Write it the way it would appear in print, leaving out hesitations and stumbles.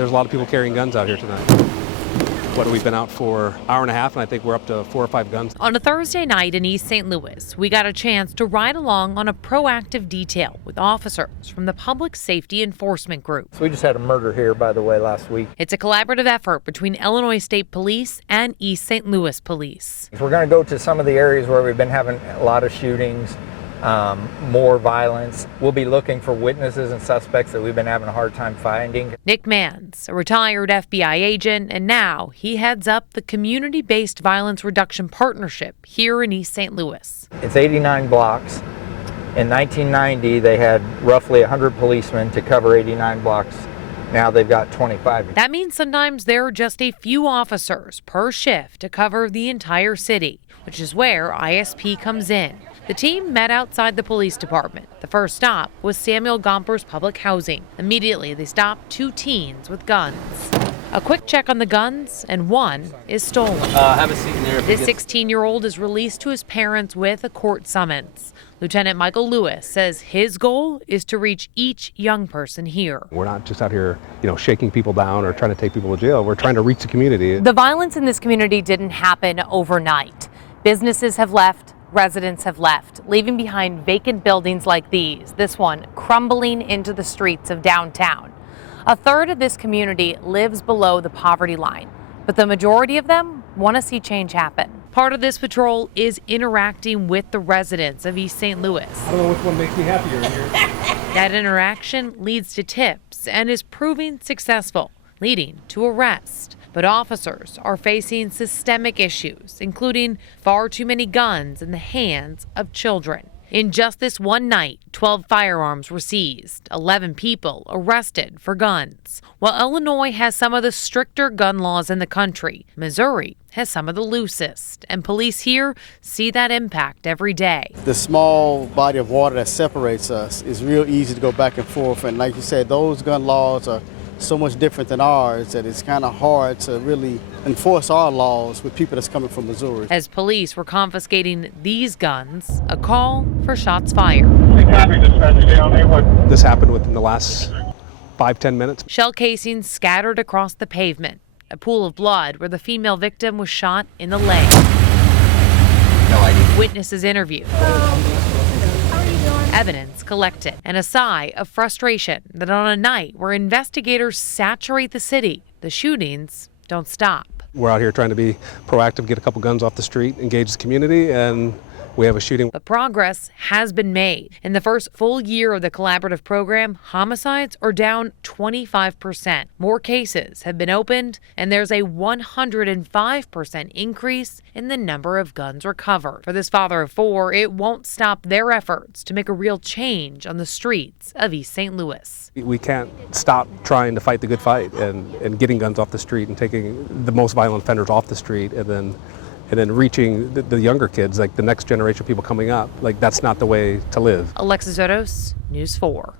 There's a lot of people carrying guns out here tonight. We've been out for an hour and a half, and I think we're up to 4 or 5 guns. On a Thursday night in East St. Louis, we got a chance to ride along on a proactive detail with officers from the Public Safety Enforcement Group. So we just had a murder here, by the way, last week. It's a collaborative effort between Illinois State Police and East St. Louis Police. We're going to go to some of the areas where we've been having a lot of shootings, more violence. We'll be looking for witnesses and suspects that we've been having a hard time finding. Nick Manns, a retired FBI agent, and now he heads up the Community-Based Violence Reduction Partnership here in East St. Louis. It's 89 blocks. In 1990, they had roughly 100 policemen to cover 89 blocks. Now they've got 25. That means sometimes there are just a few officers per shift to cover the entire city, which is where ISP comes in. The team met outside the police department. The first stop was Samuel Gomper's public housing. Immediately, they stopped 2 teens with guns. A quick check on the guns, and one is stolen. Have a seat in there. This 16-year-old is released to his parents with a court summons. Lieutenant Michael Lewis says his goal is to reach each young person here. We're not just out here, shaking people down or trying to take people to jail. We're trying to reach the community. The violence in this community didn't happen overnight. Businesses have left. Residents have left, leaving behind vacant buildings like these, this one crumbling into the streets of downtown. A third of this community lives below the poverty line, but the majority of them want to see change happen. Part of this patrol is interacting with the residents of East St. Louis. I don't know which one makes me happier here. That interaction leads to tips and is proving successful, leading to arrest. But officers are facing systemic issues, including far too many guns in the hands of children. In just this one night, 12 firearms were seized, 11 people arrested for guns. While Illinois has some of the stricter gun laws in the country, Missouri has some of the loosest, and police here see that impact every day. The small body of water that separates us is real easy to go back and forth, and like you said, those gun laws are so much different than ours that it's kind of hard to really enforce our laws with people that's coming from Missouri. As police were confiscating these guns, a call for shots fired. This happened within the last 5-10 minutes. Shell casings scattered across the pavement. A pool of blood where the female victim was shot in the leg. Witnesses interviewed. Evidence collected, and a sigh of frustration that on a night where investigators saturate the city, the shootings don't stop. We're out here trying to be proactive, get a couple guns off the street, engage the community, and we have a shooting. But progress has been made. In the first full year of the collaborative program, homicides are down 25%. More cases have been opened, and there's a 105% increase in the number of guns recovered. For this father of 4, it won't stop their efforts to make a real change on the streets of East St. Louis. We can't stop trying to fight the good fight and getting guns off the street and taking the most violent offenders off the street, and then reaching the younger kids, like the next generation of people coming up. Like, that's not the way to live. Alexis Zotos, News 4.